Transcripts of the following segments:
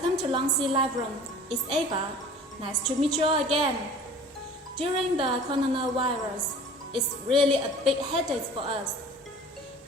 Welcome to Longxi Live Room. It's Ava. Nice to meet you all again. During the coronavirus, it's really a big headache for us.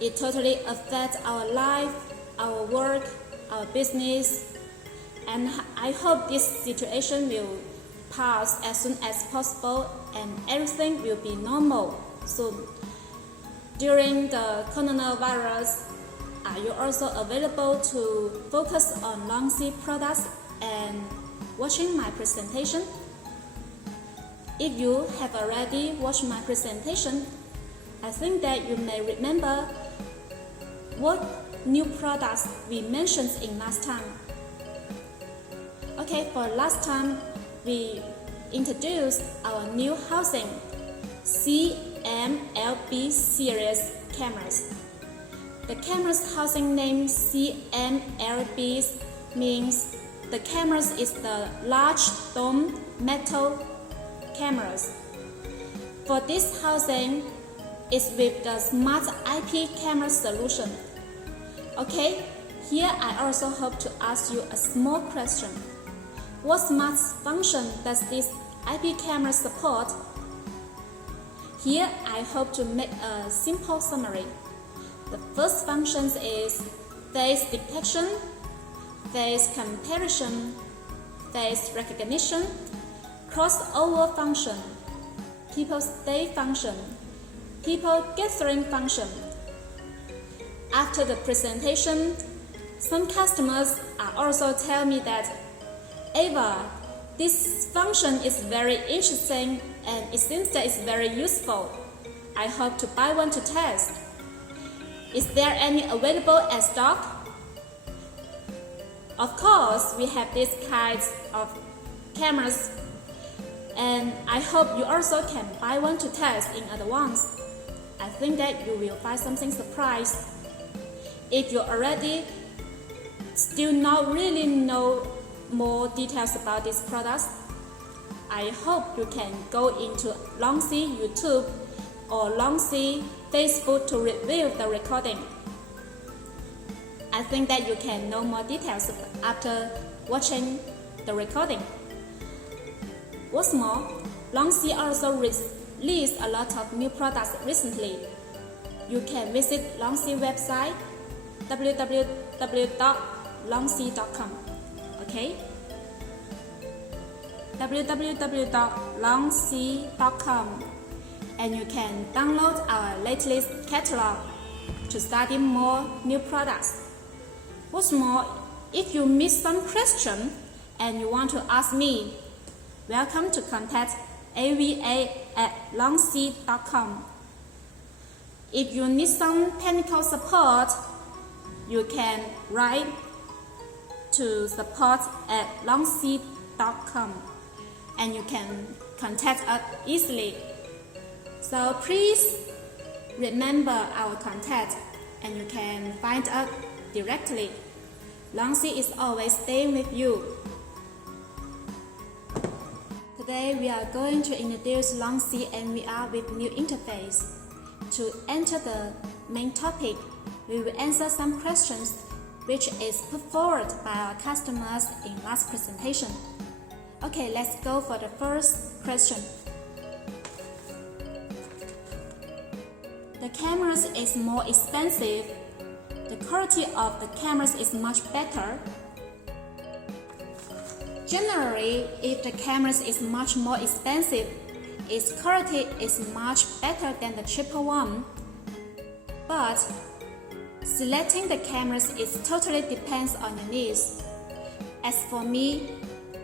It totally affects our life, our work, our business, and I hope this situation will pass as soon as possible and everything will be normal soon. During the coronavirus, are you also available to focus on Longxi products and watching my presentation? If you have already watched my presentation, I think that you may remember what new products we mentioned in last time. Okay, for last time, we introduced our new housing CMLB series cameras. The camera's housing name CMLB means the cameras is the large dome metal cameras. For this housing, it's with the smart IP camera solution. Okay, here I also hope to ask you a small question. What smart function does this IP camera support? Here I hope to make a simple summary. The first function is face detection, face comparison, face recognition, crossover function, people stay function, people gathering function. After the presentation, some customers are also telling me that, Ava, this function is very interesting and it seems that it's very useful. I hope to buy one to test. Is there any available as stock? Of course, we have these kinds of cameras, and I hope you also can buy one to test in advance. I think that you will find something surprised. If you already still not really know more details about these products, I hope you can go into Longxi YouTube or Longxi Facebook to review the recording. I think that you can know more details after watching the recording. What's more, Longxi also released a lot of new products recently. You can visit Longxi website www.longxi.com. Okay? www.longxi.com, and you can download our latest catalog to study more new products. What's more, if you miss some question and you want to ask me, welcome to contact ava@longxi.com. If you need some technical support, you can write to support@longxi.com and you can contact us easily. So please remember our contact and you can find us directly. Longxi is always staying with you. Today we are going to introduce Longxi NVR with new interface. To enter the main topic, we will answer some questions which is put forward by our customers in last presentation. Okay, let's go for the first question. The cameras is more expensive. The quality of the cameras is much better. Generally, if the cameras is much more expensive, its quality is much better than the cheaper one. But selecting the cameras is totally depends on your needs. As for me,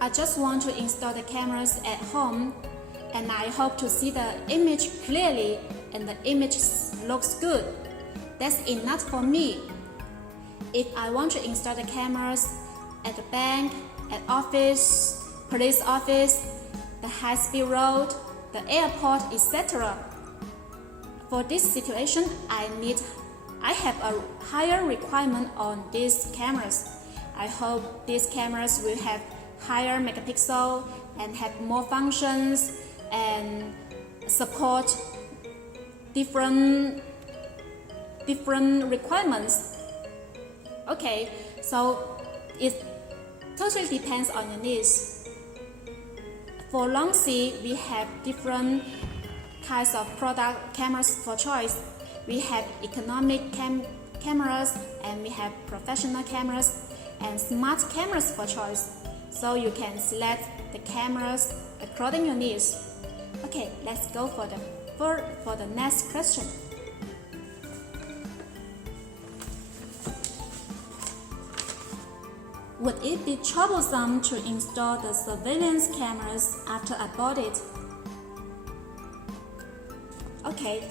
I just want to install the cameras at home and I hope to see the image clearly and the image looks good. That's enough for me. If I want to install the cameras at the bank, at office, police office, the high-speed road, the airport, etc. For this situation, I have a higher requirement on these cameras. I hope these cameras will have higher megapixel and have more functions and support different requirements. Okay, so it's totally depends on your needs. For long C, we have different kinds of product cameras for choice. We have economic cameras, and we have professional cameras and smart cameras for choice. So you can select the cameras according to your needs. Okay, let's go for the next question. Would it be troublesome to install the surveillance cameras after I bought it? Okay,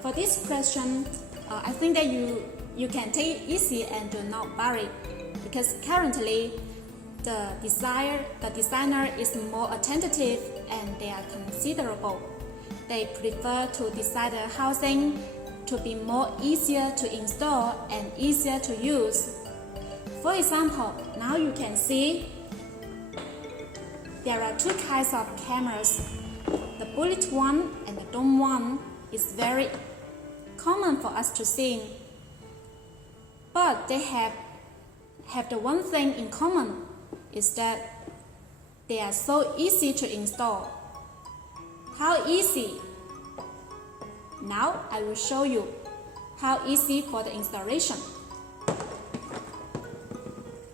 for this question, I think that you can take it easy and do not worry, because currently the designer is more attentive and they are considerable. They prefer to design the housing to be more easier to install and easier to use. For example, now you can see there are two kinds of cameras. The bullet one and the dome one is very common for us to see, but they have the one thing in common, is that they are so easy to install. How easy? Now I will show you how easy for the installation.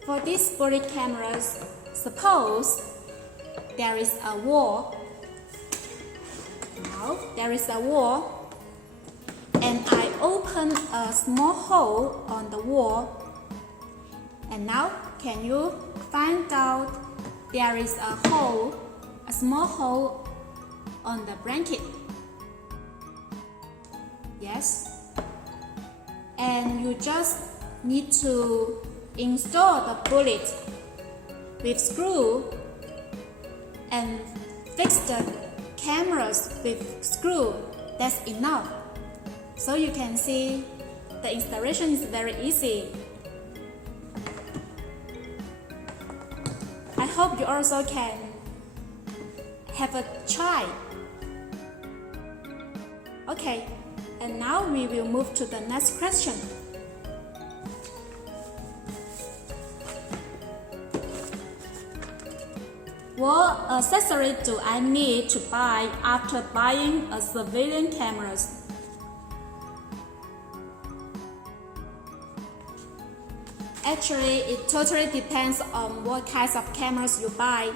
For these bullet cameras, suppose there is a wall. Now there is a wall, and I open a small hole on the wall. And now can you find out there is a small hole on the blanket? Yes. And you just need to install the bullet with screw and fix the cameras with screw. That's enough. So you can see the installation is very easy. I hope you also can have a try. Okay, and now we will move to the next question. What accessory do I need to buy after buying a surveillance camera? Actually, it totally depends on what kinds of cameras you buy.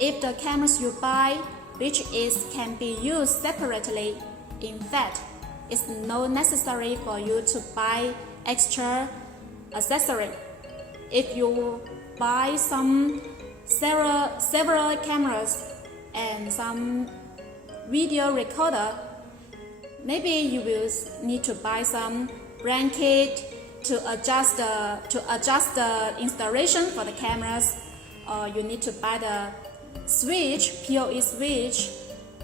If the cameras you buy, which can be used separately, in fact, it's not necessary for you to buy extra accessory. If you buy several cameras and some video recorder, maybe you will need to buy some blanket to adjust the installation for the cameras, or you need to buy the switch, PoE switch,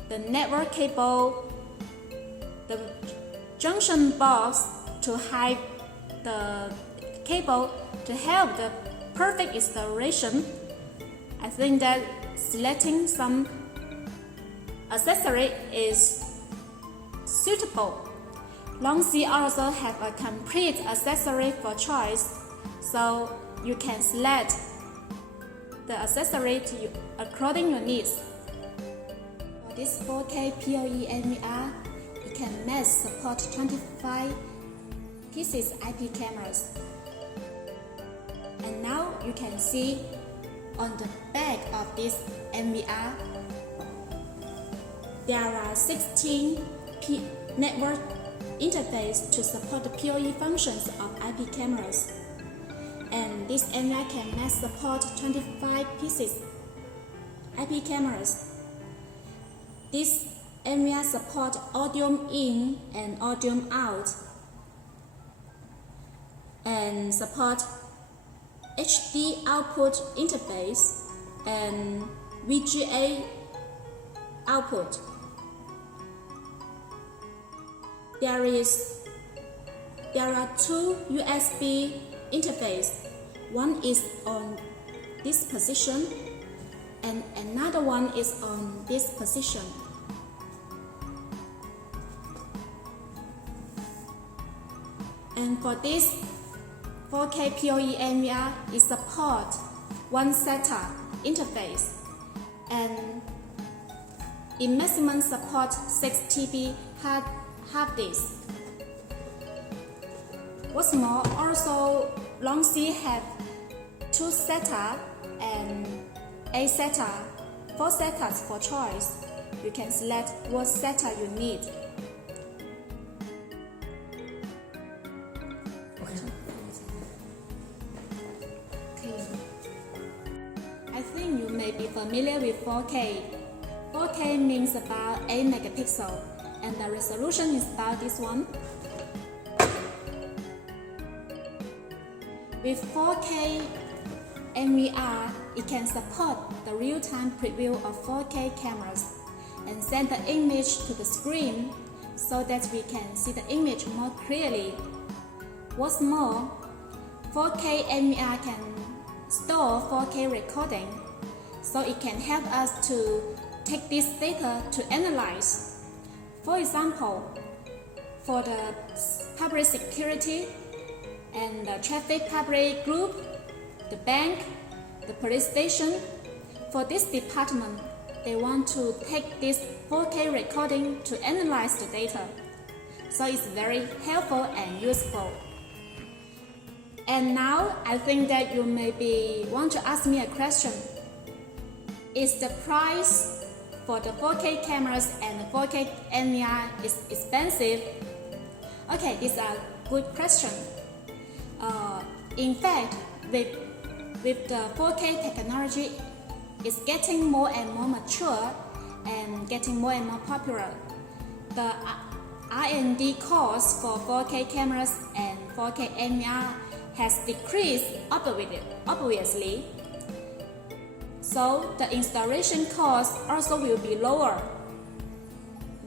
the network cable, the junction box to hide the cable to help the perfect installation. I think that selecting some accessory is suitable. Long C also have a complete accessory for choice, so you can select the accessory according to your needs. For this 4K PoE NVR, it can mass support 25 pieces IP cameras. And now you can see on the back of this NVR, there are 16 network interface to support the PoE functions of IP cameras. And this NVR can mass support 25 pieces IP cameras. This NVR support audio in and audio out, and support HD output interface and VGA output. There are two USB interfaces. One is on this position and another one is on this position. And for this 4K PoE NVR is support one SATA interface and it maximum support 6 TB hard disk. What's more, also long C have 2 SATA and 8 SATA, 4 SATAs for choice. You can select what SATA you need. I think you may be familiar with 4K. 4K means about 8 megapixels and the resolution is about this one. With 4K NVR, it can support the real-time preview of 4K cameras and send the image to the screen so that we can see the image more clearly. What's more, 4K NVR can store 4K recording, so it can help us to take this data to analyze. For example, for the public security and the traffic public group, the bank, the police station, for this department, they want to take this 4K recording to analyze the data. So it's very helpful and useful. And now I think that you maybe want to ask me a question. Is the price for the 4K cameras and the 4K NVR is expensive? Okay, this is a good question. In fact, with the 4K technology, it's getting more and more mature and getting more and more popular. The R&D cost for 4K cameras and 4K NVR has decreased obviously. So the installation cost also will be lower.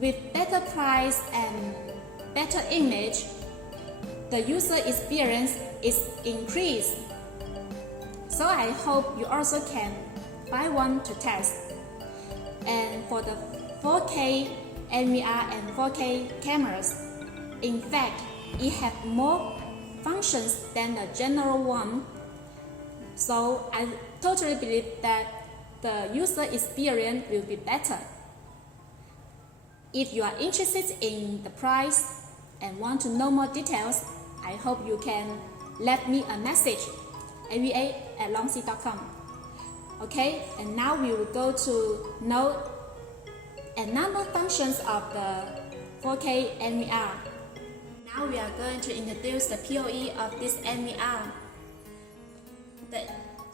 With better price and better image, the user experience is increased. So I hope you also can buy one to test. And for the 4K NVR and 4K cameras, in fact, it has more functions than the general one. So I totally believe that the user experience will be better. If you are interested in the price and want to know more details, I hope you can let me a message, ava@longc.com. Okay, and now we will go to know another functions of the 4K NVR. Now we are going to introduce the PoE of this NVR.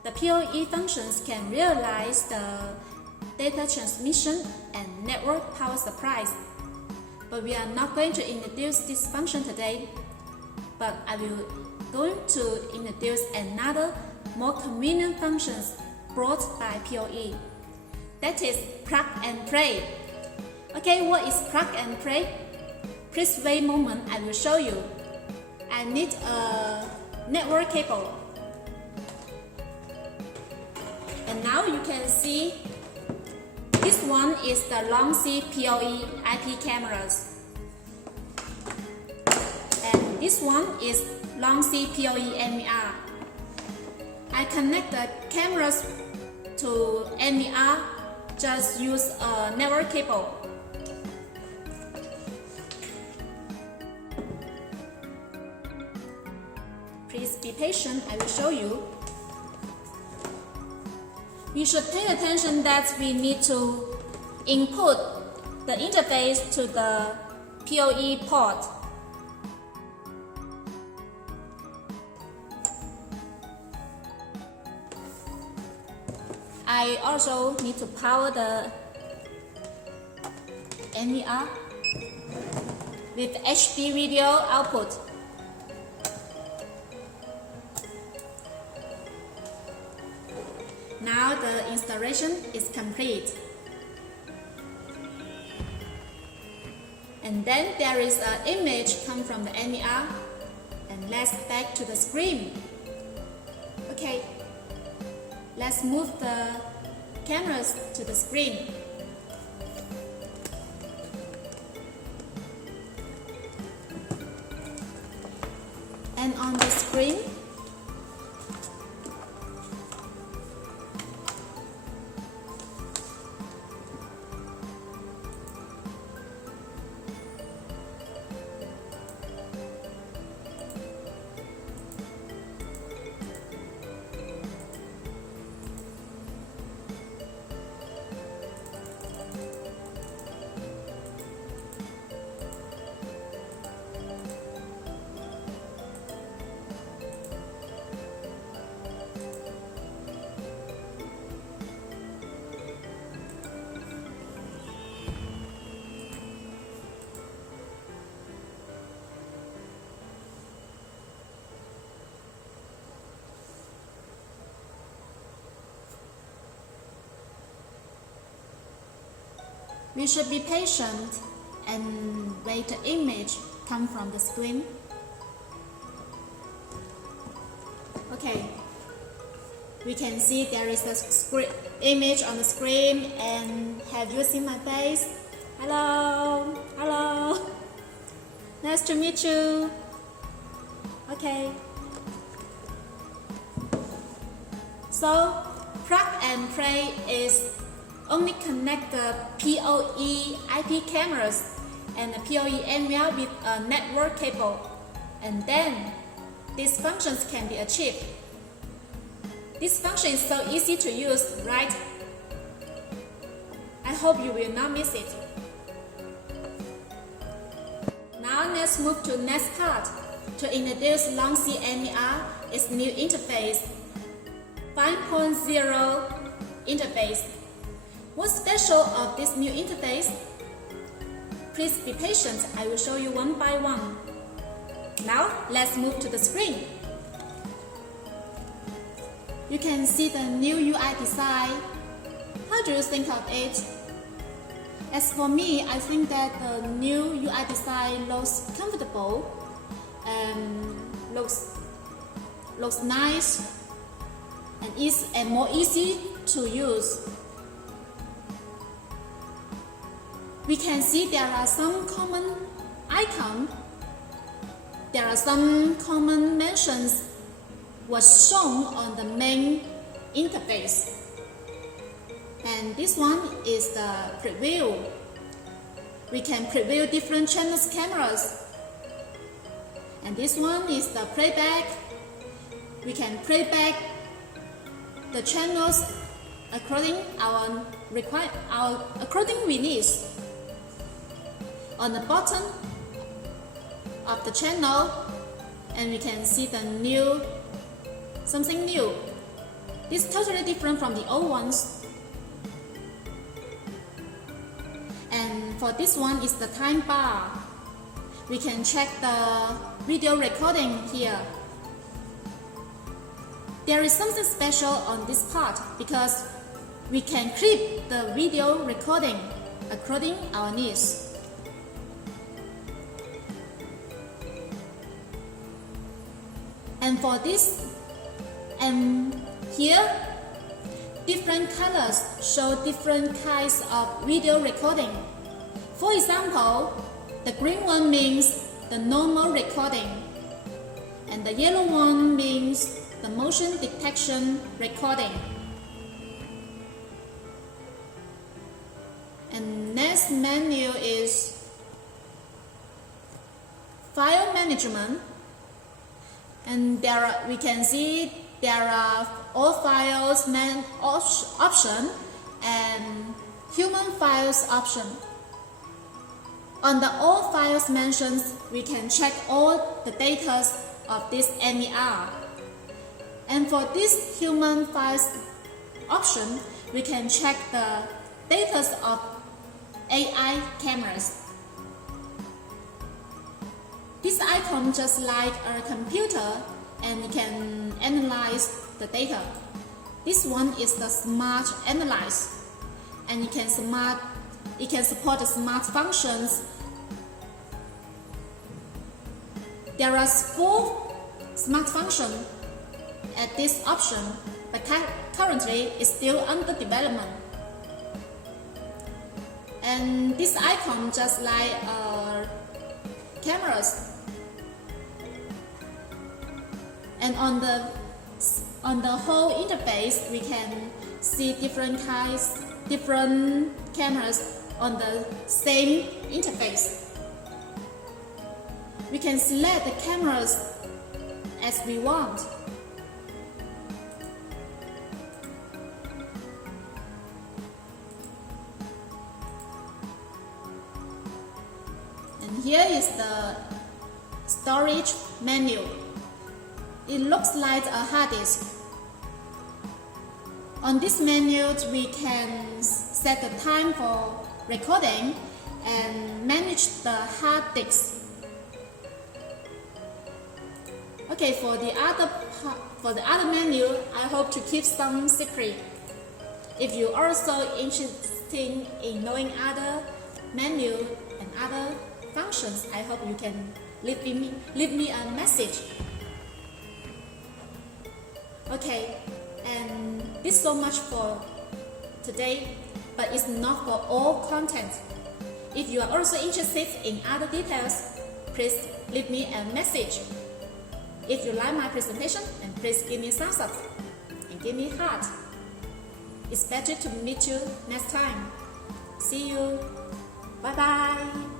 The PoE functions can realize the data transmission and network power supplies. But we are not going to introduce this function today. But I will going to introduce another more convenient functions brought by PoE. That is plug and play. Okay, what is plug and play? Please wait a moment, I will show you. I need a network cable. And now you can see this one is the long C PoE IP cameras. And this one is long C PoE NVR. I connect the cameras to NVR, just use a network cable. Please be patient, I will show you. You should pay attention that we need to input the interface to the PoE port. I also need to power the NVR with HD video output. Now the installation is complete. And then there is an image come from the NVR. And let's back to the screen. Okay, let's move the cameras to the screen. And on the screen, We should be patient and wait the image come from the screen. Okay, we can see there is a image on the screen, and have you seen my face? Hello, hello, nice to meet you. Okay, so plug and play is only connect the PoE IP cameras and the PoE NVR with a network cable, and then these functions can be achieved. This function is so easy to use, right? I hope you will not miss it. Now let's move to next part. To introduce long C NVR, its new interface, 5.0 interface. What's special of this new interface? Please be patient, I will show you one by one. Now, let's move to the screen. You can see the new UI design. How do you think of it? As for me, I think that the new UI design looks comfortable and looks nice and more easy to use. We can see there are some common icons. There are some common mentions was shown on the main interface. And this one is the preview. We can preview different channels cameras. And this one is the playback. We can play back the channels according according release. On the bottom of the channel, and we can see the something new. This is totally different from the old ones. And for this one is the time bar. We can check the video recording here. There is something special on this part because we can clip the video recording according our needs. And for this, and here, different colors show different kinds of video recording. For example, the green one means the normal recording, and the yellow one means the motion detection recording. And next menu is file management. And we can see there are all files option and human files option. On the all files mentions, we can check all the data of this NVR. And for this human files option, we can check the data of AI cameras. This icon just like a computer, and we can analyze the data. This one is the smart analyze, and it can support the smart functions. There are 4 smart functions at this option, but currently it's still under development. And this icon just like cameras. And on the whole interface, we can see different cameras on the same interface. We can select the cameras as we want. And here is the storage menu. It looks like a hard disk. On this menu, we can set the time for recording and manage the hard disk. Okay, for the other menu, I hope to keep some secret. If you are also interested in knowing other menu and other functions, I hope you can leave me a message. Okay, and this is so much for today, but it's not for all content. If you are also interested in other details, please leave me a message. If you like my presentation, then please give me a thumbs up and give me a heart. It's better to meet you next time. See you. Bye bye.